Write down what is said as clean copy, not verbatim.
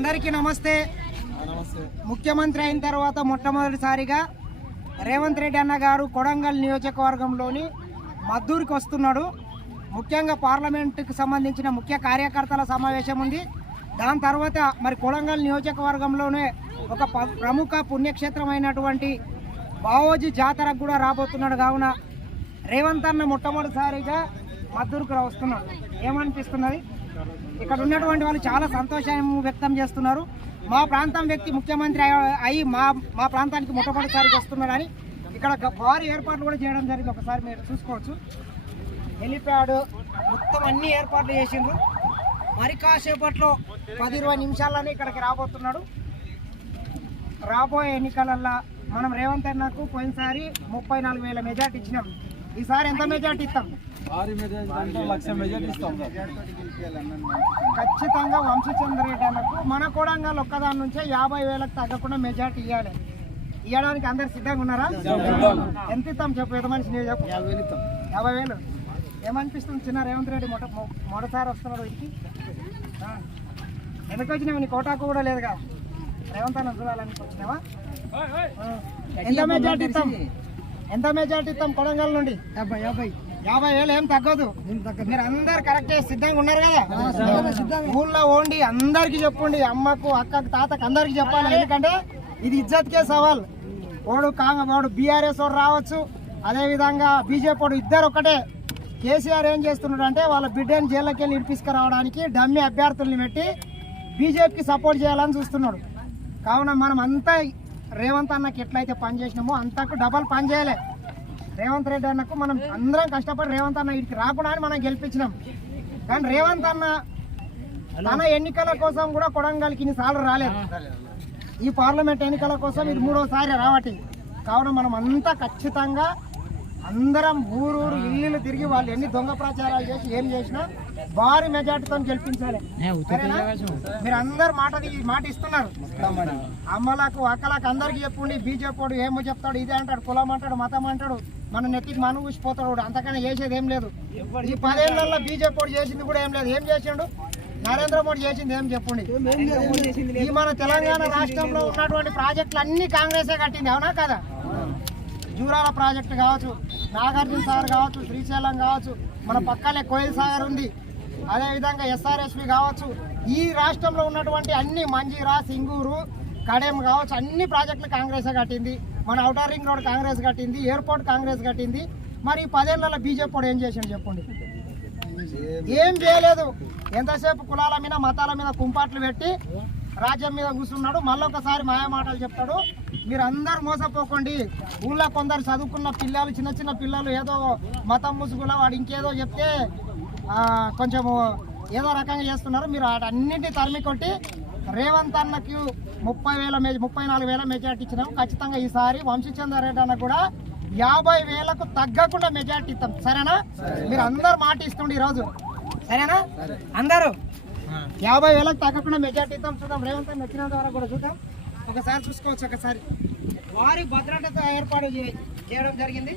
అందరికీ నమస్తే. ముఖ్యమంత్రి అయిన తర్వాత మొట్టమొదటిసారిగా రేవంత్ రెడ్డి అన్న గారు కొడంగల్ నియోజకవర్గంలోని మద్దూరుకి వస్తున్నాడు. ముఖ్యంగా పార్లమెంటుకు సంబంధించిన ముఖ్య కార్యకర్తల సమావేశం ఉంది. దాని తర్వాత మరి కొడంగల్ నియోజకవర్గంలోనే ఒక ప్రముఖ పుణ్యక్షేత్రమైనటువంటి బావోజీ జాతరకు కూడా రాబోతున్నాడు. కావున రేవంత్ అన్న మొట్టమొదటిసారిగా మద్దూరుకు వస్తున్నాడు. ఏమనిపిస్తున్నది? ఇక్కడ ఉన్నటువంటి వాళ్ళు చాలా సంతోషం వ్యక్తం చేస్తున్నారు. మా ప్రాంతం వ్యక్తి ముఖ్యమంత్రి అయి మా ప్రాంతానికి మొట్టమొదటిసారిగా వస్తున్నాడని ఇక్కడ భారీ ఏర్పాట్లు కూడా చేయడం జరిగింది. ఒకసారి మీరు చూసుకోవచ్చు. హెలిప్యాడ్ మొత్తం అన్ని ఏర్పాట్లు చేసిండ్రు. మరి కాసేపట్లో 10-20 నిమిషాల్లోనే ఇక్కడికి రాబోతున్నాడు. రాబోయే ఎన్నికలల్లో మనం రేవంత్ అన్నకు పోయినసారి 34,000 మెజార్టీ ఇచ్చినాం. ఈసారి ఎంత మెజార్టీ ఇస్తాం? ఖచ్చితంగా వంశీచంద్ర రెడ్డి అన్నకు మన కొడంగల్ ఒక్కదాని నుంచే 50,000కు తగ్గకుండా మెజార్టీ ఇవ్వాలి. ఇవ్వడానికి అందరు సిద్ధంగా ఉన్నారా? ఎంత ఇస్తాం చెప్పు? ఎంత మనిషి నేను చెప్పు. 50,000. ఏమనిపిస్తుంది చిన్న రేవంత్ రెడ్డి మొదటిసారి వస్తున్నాడు ఇంటికి? ఎందుకు వచ్చినావు? నీ కోటాకు కూడా లేదుగా. రేవంత్ అన్న చూడాలని వచ్చినావా? ఎంత మెజార్టీ ఇస్తాం? ఎంత మెజార్టీ ఇస్తాం కొడంగల్ నుండి? 50,000 ఏం తగ్గదు. మీరు అందరు కరెక్ట్ సిద్ధంగా ఉన్నారు కదా? ఊళ్ళో ఓండి అందరికి చెప్పండి. అమ్మకు, అక్కకు, తాతకు అందరికి చెప్పాలి. ఎందుకంటే ఇది ఇజ్జత్కే సవాల్. వాడు బీఆర్ఎస్ వాడు రావచ్చు, అదేవిధంగా బీజేపీ వాడు, ఇద్దరు ఒకటే. కేసీఆర్ ఏం చేస్తున్నాడు అంటే వాళ్ళ బిడ్డని జైల్లోకి వెళ్ళి ఇడిపించుకురావడానికి డమ్మీ అభ్యర్థుల్ని పెట్టి బీజేపీకి సపోర్ట్ చేయాలని చూస్తున్నాడు. కావున మనం అంతా రేవంత్ అన్నకి ఎట్లయితే పని చేసినామో అంతకు డబల్ పని చేయలే. రేవంత్ రెడ్డి అన్నకు మనం అందరం కష్టపడి రేవంత్ అన్న ఇక్కడికి రాకుండా మనం గెలిపించినాం. కానీ రేవంత్ అన్న తన ఎన్నికల కోసం కూడా కొడంగల్కి ఇన్నిసార్లు రాలేదు. ఈ పార్లమెంట్ ఎన్నికల కోసం ఇది 3వసారి రావటి. కావున మనం అంతా ఖచ్చితంగా అందరం ఊరు ఇల్లు తిరిగి వాళ్ళు ఎన్ని దొంగ ప్రచారాలు చేసి ఏం చేసినా భారీ మెజార్టీతో గెలిపించాలి. మీరు అందరు మాట ఇస్తున్నారు. అమ్మలకు, అక్కలకు అందరికి చెప్పుండి. బీజేపీ వాడు ఏమో చెప్తాడు, ఇదే అంటాడు, కులం అంటాడు, మతం అంటాడు, మన నెత్తికి మనం ఊసిపోతాడు. అంతకన్నా చేసేది ఏం లేదు. ఈ 10 ఏళ్లలో బీజేపీ వాడు చేసింది కూడా ఏం లేదు. ఏం చేసిండు? నరేంద్ర మోడీ చేసింది ఏం చెప్పండి? ఈ మన తెలంగాణ రాష్ట్రంలో ఉన్నటువంటి ప్రాజెక్టులు అన్ని కాంగ్రెసే కట్టింది. అవునా కదా? జూరాల ప్రాజెక్టు కావచ్చు, నాగార్జున సాగర్ కావచ్చు, శ్రీశైలం కావచ్చు, మన పక్కనే కోయిల్ సాగర్ ఉంది, అదేవిధంగా ఎస్ఆర్ఎస్పి కావచ్చు. ఈ రాష్ట్రంలో ఉన్నటువంటి అన్ని మంజీరా, సింగూరు, కడెం కావచ్చు, అన్ని ప్రాజెక్టులు కాంగ్రెసే కట్టింది. మన ఔటర్ రింగ్ రోడ్ కాంగ్రెస్ కట్టింది, ఎయిర్పోర్ట్ కాంగ్రెస్ కట్టింది. మరి 10 ఏళ్లలో బీజేపీ వాడు ఏం చేసిండు చెప్పండి? ఏం చేయలేదు. ఎంతసేపు కులాల మీద, మతాల మీద కుంపాట్లు పెట్టి రాజ్యం మీద కూర్చున్నాడు. మళ్ళొకసారి మాయ మాటలు చెప్తాడు. మీరు అందరు మోసపోకండి. ఊళ్ళో కొందరు చదువుకున్న పిల్లలు, చిన్న చిన్న పిల్లలు ఏదో మతం ముసుగులో వాడు ఇంకేదో చెప్తే కొంచెము ఏదో రకంగా చేస్తున్నారు. మీరు అన్నింటినీ తరిమి కొట్టి రేవంత్ అన్నకి 34,000 మెజార్టీ ఇచ్చినాం. ఖచ్చితంగా ఈసారి వంశీచంద్ర రెడ్డి అన్న కూడా 50,000కు తగ్గకుండా మెజార్టీ ఇస్తాం. సరేనా? మీరు అందరు మాట ఇస్తుండే ఈరోజు. సరేనా? అందరూ 50,000కు తగ్గకుండా మెజార్టీ ఇస్తాం. చూద్దాం రేవంత్ అన్న వచ్చిన ద్వారా కూడా చూద్దాం. ఒకసారి చూసుకోవచ్చు. ఒకసారి వారి భద్రత ఏర్పాటు చేయడం జరిగింది.